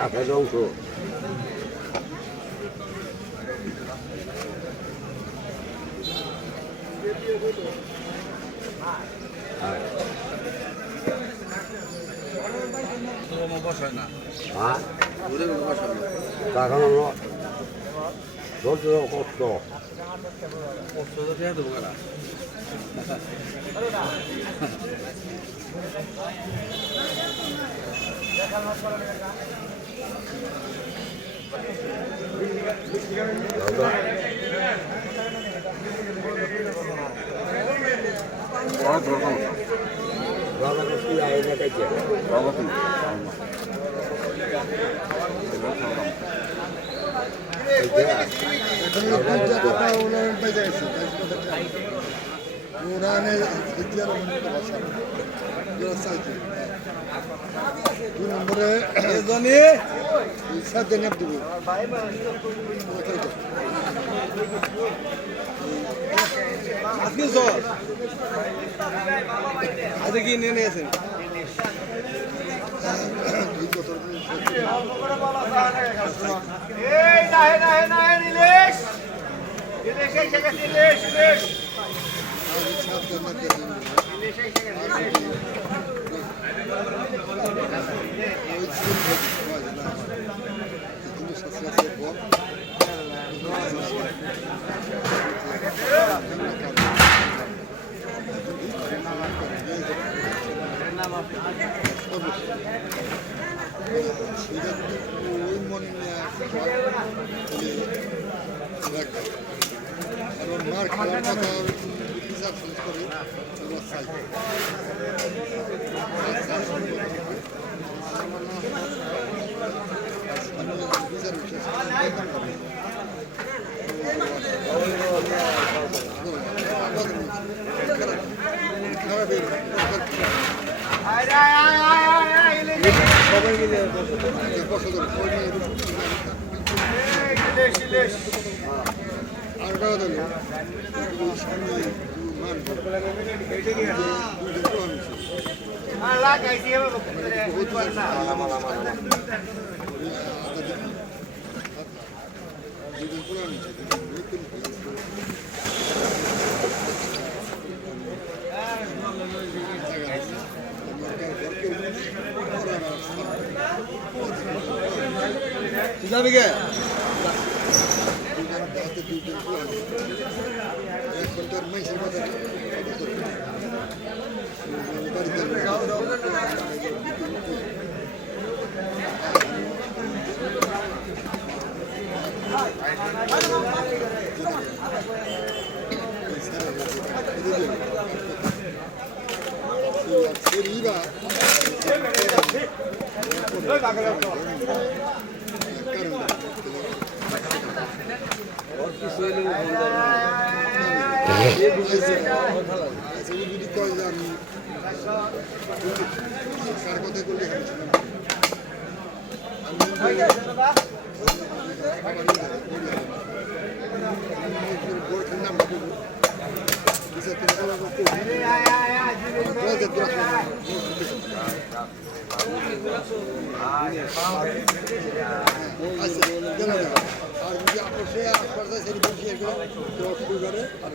Hace longo. বসায় না হ্যাঁ ঘুরে বসায় না তখন কত কষ্ট কষ্ট তো দিয়ে দেবো গেলা নম্বরে সাত দিন দিব আজকে স্যার আজকে কি নিয়ে নিয়েছেন ওই মনে এবং মার খাওয়ার কথা হিসাব শেষ করে এবার চাই বিচার বিশেষ খারাপের সবাই মিলে আর যাবে কে এখনকার মেসের কথা বাড়িতে যদি কয় যে আমি স্যার কথা করলে আর যদি অবশ্যই আশপাশে সেটি বসিয়ে করে আর